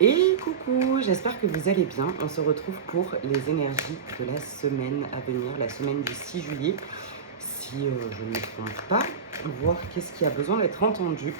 Et coucou, j'espère que vous allez bien. On se retrouve pour les énergies de la semaine à venir, la semaine du 6 juillet. Si je ne me trompe pas, voir qu'est-ce qui a besoin d'être entendu.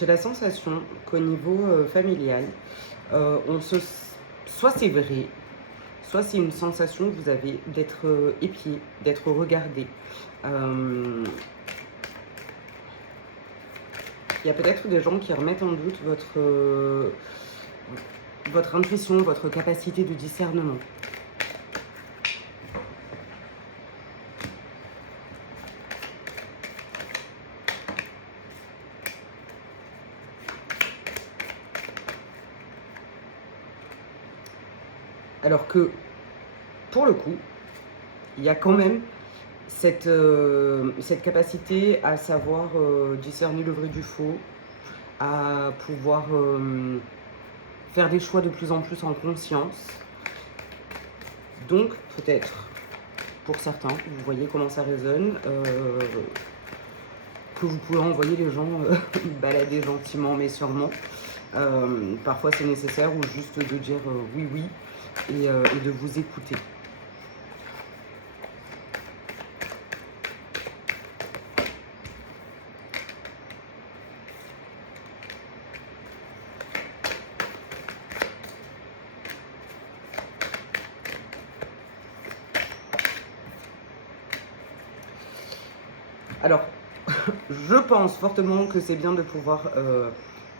J'ai la sensation qu'au niveau familial, soit c'est vrai, soit c'est une sensation que vous avez d'être épié, d'être regardé. Il y a peut-être des gens qui remettent en doute votre intuition, votre capacité de discernement. Alors que, pour le coup, il y a quand même cette capacité à savoir discerner le vrai du faux, à pouvoir faire des choix de plus en plus en conscience. Donc, peut-être, pour certains, vous voyez comment ça résonne, que vous pouvez envoyer les gens balader gentiment mais sûrement. Parfois c'est nécessaire, ou juste de dire oui oui et de vous écouter. Alors, je pense fortement que c'est bien de pouvoir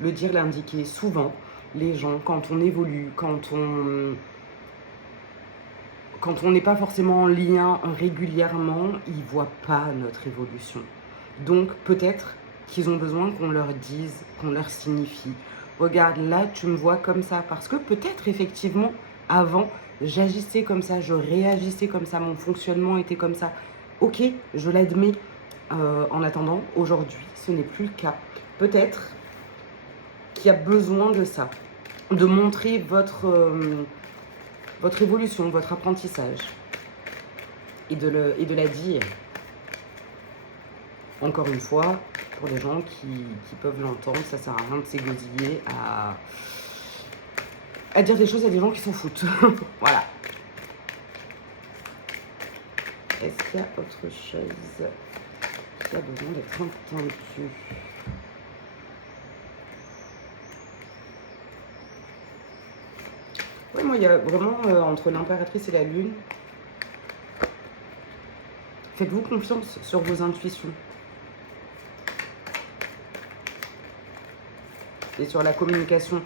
le dire, l'indiquer souvent. Les gens, quand on évolue, quand on n'est pas forcément en lien régulièrement, ils ne voient pas notre évolution. Donc peut-être qu'ils ont besoin qu'on leur dise, qu'on leur signifie. Regarde, là, tu me vois comme ça. Parce que peut-être, effectivement, avant, j'agissais comme ça, je réagissais comme ça, mon fonctionnement était comme ça. Ok, je l'admets. En attendant, aujourd'hui, ce n'est plus le cas. Peut-être qu'il y a besoin de ça, de montrer votre évolution, votre apprentissage, et de la dire. Encore une fois, pour les gens qui peuvent l'entendre, ça sert à rien de s'égosiller à dire des choses à des gens qui s'en foutent. Voilà. Est-ce qu'il y a autre chose qui a besoin d'être entendu? Oui, moi, il y a vraiment, entre l'impératrice et la lune, faites-vous confiance sur vos intuitions. Et sur la communication,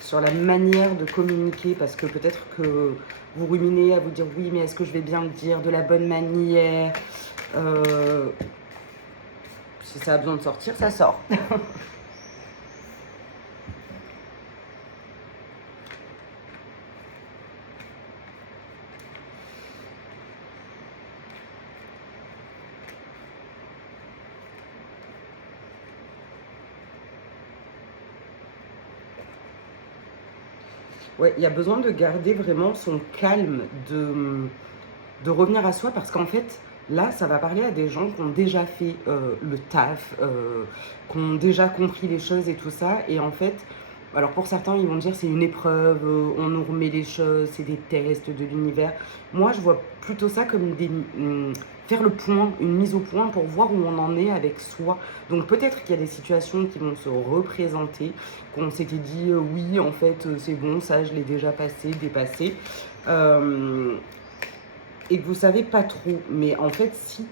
sur la manière de communiquer, parce que peut-être que vous ruminez à vous dire oui, mais est-ce que je vais bien le dire de la bonne manière? Si ça a besoin de sortir, ça sort. Ouais, il y a besoin de garder vraiment son calme, de revenir à soi, parce qu'en fait, là, ça va parler à des gens qui ont déjà fait le taf, qui ont déjà compris les choses et tout ça. Et en fait, alors pour certains, ils vont dire c'est une épreuve, on nous remet les choses, c'est des tests de l'univers. Moi, je vois plutôt ça comme faire le point, une mise au point pour voir où on en est avec soi. Donc peut-être qu'il y a des situations qui vont se représenter, qu'on s'était dit oui, en fait, c'est bon, ça, je l'ai déjà passé, dépassé. Et que vous savez pas trop, mais en fait si,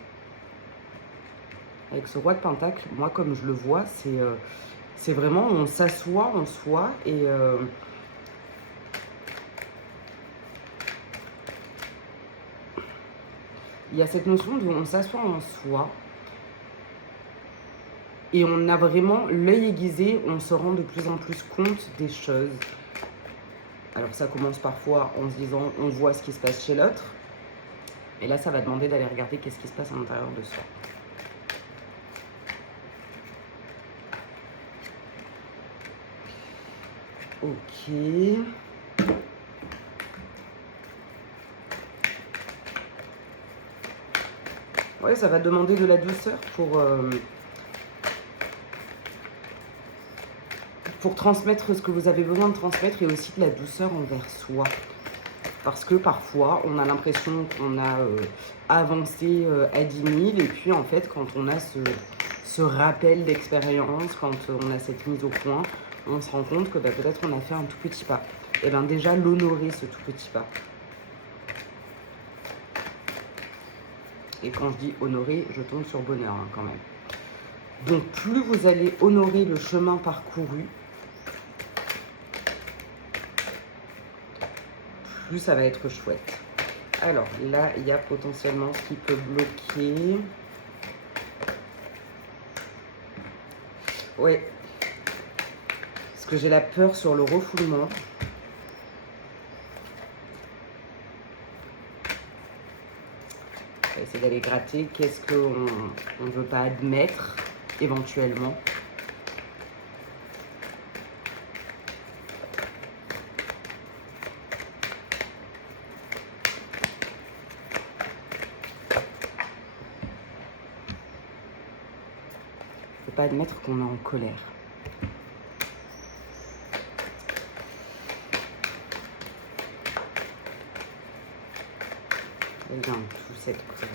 avec ce roi de pentacle, moi comme je le vois, c'est vraiment, on s'assoit en soi et il y a cette notion de on s'assoit en soi Et on a vraiment l'œil aiguisé, on se rend de plus en plus compte des choses. Alors ça commence parfois en se disant, on voit ce qui se passe chez l'autre. Et là, ça va demander d'aller regarder qu'est-ce qui se passe à l'intérieur de soi. Ok. Ouais, ça va demander de la douceur pour transmettre ce que vous avez besoin de transmettre et aussi de la douceur envers soi. Parce que parfois, on a l'impression qu'on a avancé à 10 000 et puis en fait, quand on a ce rappel d'expérience, quand on a cette mise au point, on se rend compte que peut-être on a fait un tout petit pas. Et bien déjà, l'honorer, ce tout petit pas. Et quand je dis honorer, je tombe sur bonheur hein, quand même. Donc plus vous allez honorer le chemin parcouru, plus ça va être chouette. Alors là, il y a potentiellement ce qui peut bloquer. Ouais. Parce que j'ai la peur sur le refoulement. On va essayer d'aller gratter. Qu'est-ce qu'on ne veut pas admettre éventuellement. Pas admettre qu'on est en colère. Regarde toute cette colère.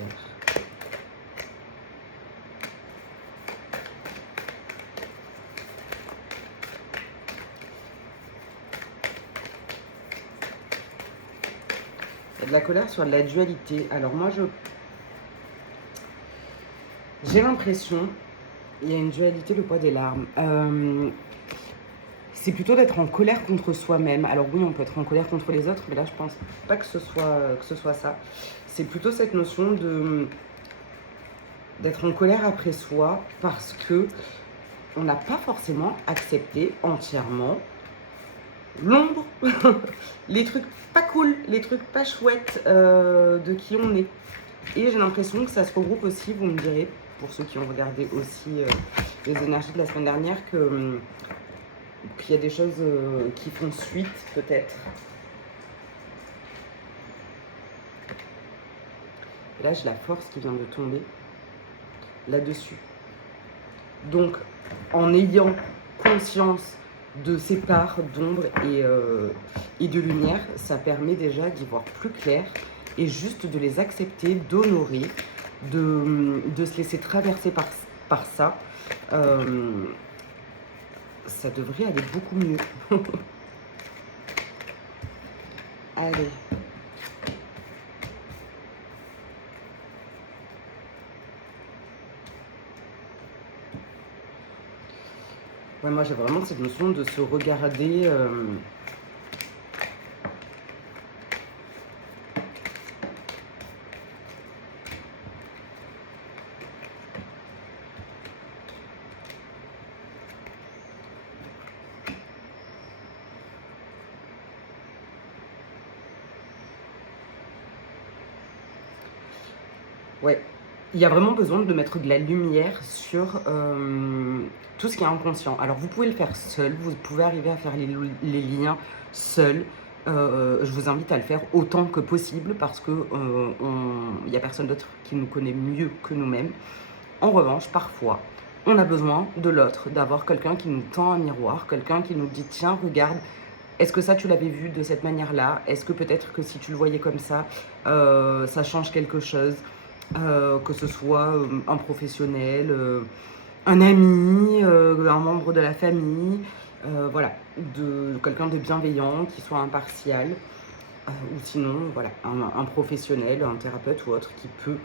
Il y a de la colère sur de la dualité. Alors moi, j'ai l'impression, il y a une dualité, le poids des larmes. C'est plutôt d'être en colère contre soi-même. Alors oui, on peut être en colère contre les autres, mais là, je pense pas que ce soit ça. C'est plutôt cette notion d'être en colère après soi parce que on n'a pas forcément accepté entièrement l'ombre, les trucs pas cool, les trucs pas chouettes de qui on est. Et j'ai l'impression que ça se regroupe aussi, vous me direz, pour ceux qui ont regardé aussi les énergies de la semaine dernière, qu'il y a des choses qui font suite peut-être. Et là, j'ai la force qui vient de tomber là-dessus. Donc, en ayant conscience de ces parts d'ombre et de lumière, ça permet déjà d'y voir plus clair et juste de les accepter, d'honorer, de se laisser traverser par ça. Ça devrait aller beaucoup mieux. Allez. Ouais, moi j'ai vraiment cette notion de se regarder. Ouais, il y a vraiment besoin de mettre de la lumière sur tout ce qui est inconscient. Alors vous pouvez le faire seul, vous pouvez arriver à faire les liens seul. Je vous invite à le faire autant que possible parce que il n'y a personne d'autre qui nous connaît mieux que nous-mêmes. En revanche, parfois, on a besoin de l'autre, d'avoir quelqu'un qui nous tend un miroir, quelqu'un qui nous dit tiens, regarde, est-ce que ça tu l'avais vu de cette manière-là? Est-ce que peut-être que si tu le voyais comme ça change quelque chose? Que ce soit un professionnel, un ami, un membre de la famille, voilà, quelqu'un de bienveillant, qui soit impartial, ou sinon, voilà, un professionnel, un thérapeute ou autre qui peut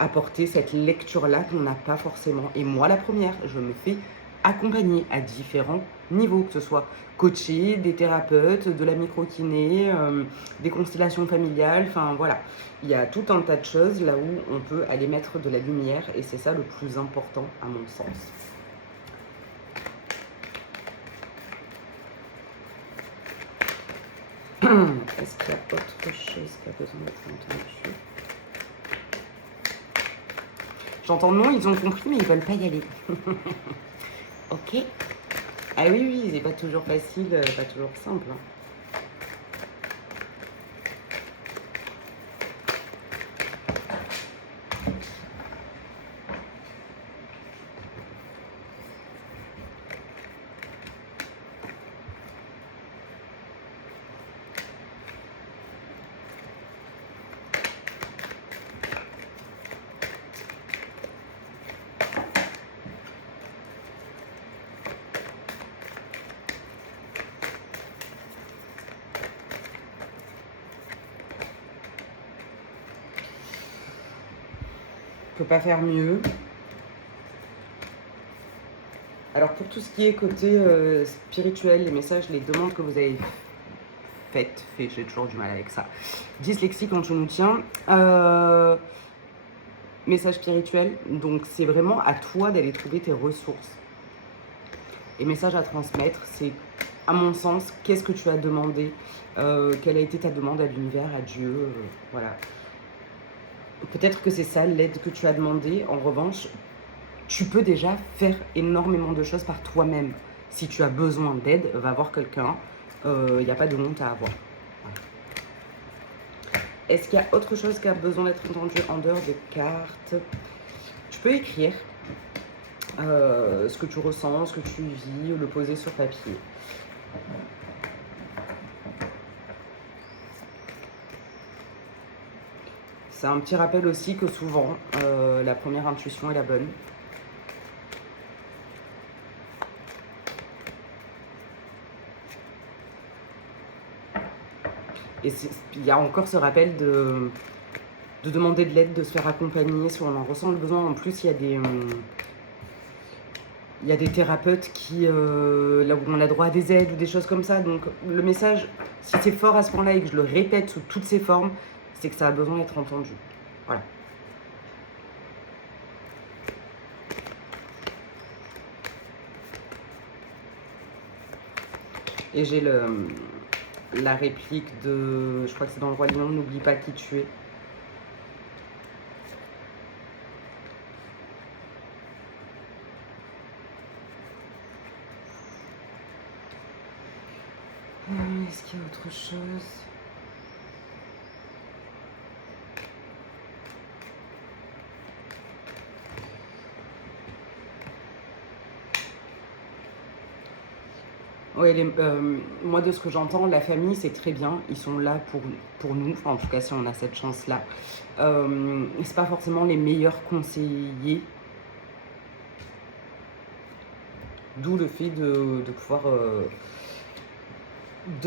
apporter cette lecture-là qu'on n'a pas forcément. Et moi, la première, je me fais accompagner à différents niveaux, que ce soit coaché, des thérapeutes, de la micro-kiné, des constellations familiales, enfin voilà. Il y a tout un tas de choses là où on peut aller mettre de la lumière et c'est ça le plus important à mon sens. Est-ce qu'il y a autre chose qui a besoin d'être entendu? J'entends non, ils ont compris, mais ils veulent pas y aller. Ok. Ah oui, oui, c'est pas toujours facile, pas toujours simple. Hein. On peut pas faire mieux. Alors pour tout ce qui est côté spirituel, les messages, les demandes que vous avez faites, j'ai toujours du mal avec ça. Dyslexie quand je nous tiens. Message spirituel, donc c'est vraiment à toi d'aller trouver tes ressources. Et message à transmettre, c'est à mon sens, qu'est-ce que tu as demandé, quelle a été ta demande à l'univers, à Dieu, voilà. Peut-être que c'est ça l'aide que tu as demandé. En revanche, tu peux déjà faire énormément de choses par toi-même. Si tu as besoin d'aide, va voir quelqu'un. Il n'y a pas de honte à avoir. Voilà. Est-ce qu'il y a autre chose qui a besoin d'être entendu en dehors des cartes? Tu peux écrire ce que tu ressens, ce que tu vis, le poser sur papier. C'est un petit rappel aussi que souvent, la première intuition est la bonne. Et il y a encore ce rappel de demander de l'aide, de se faire accompagner si on en ressent le besoin. En plus, il y a des thérapeutes qui, là où on a droit à des aides ou des choses comme ça. Donc le message, si c'est fort à ce point-là et que je le répète sous toutes ses formes, c'est que ça a besoin d'être entendu. Voilà. Et j'ai la réplique de, je crois que c'est dans le Roi Lion, n'oublie pas qui tu es. Est-ce qu'il y a autre chose? Oui, moi de ce que j'entends, la famille c'est très bien, ils sont là pour nous, enfin, en tout cas si on a cette chance-là. C'est pas forcément les meilleurs conseillers, d'où le fait de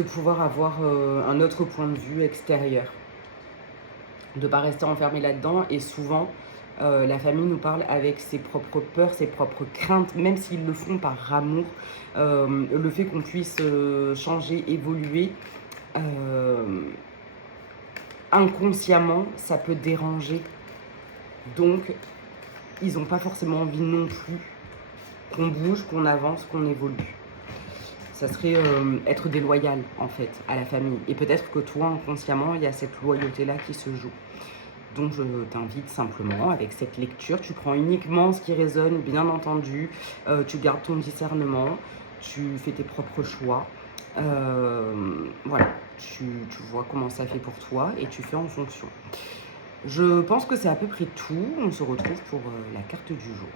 pouvoir avoir un autre point de vue extérieur, de ne pas rester enfermé là-dedans. Et souvent, la famille nous parle avec ses propres peurs, ses propres craintes, même s'ils le font par amour. Le fait qu'on puisse changer, évoluer, inconsciemment, ça peut déranger. Donc, ils n'ont pas forcément envie non plus qu'on bouge, qu'on avance, qu'on évolue. Ça serait être déloyal, en fait, à la famille. Et peut-être que toi, inconsciemment, il y a cette loyauté-là qui se joue. Donc je t'invite simplement, avec cette lecture, tu prends uniquement ce qui résonne, bien entendu, tu gardes ton discernement, tu fais tes propres choix, voilà, tu vois comment ça fait pour toi et tu fais en fonction. Je pense que c'est à peu près tout, on se retrouve pour la carte du jour.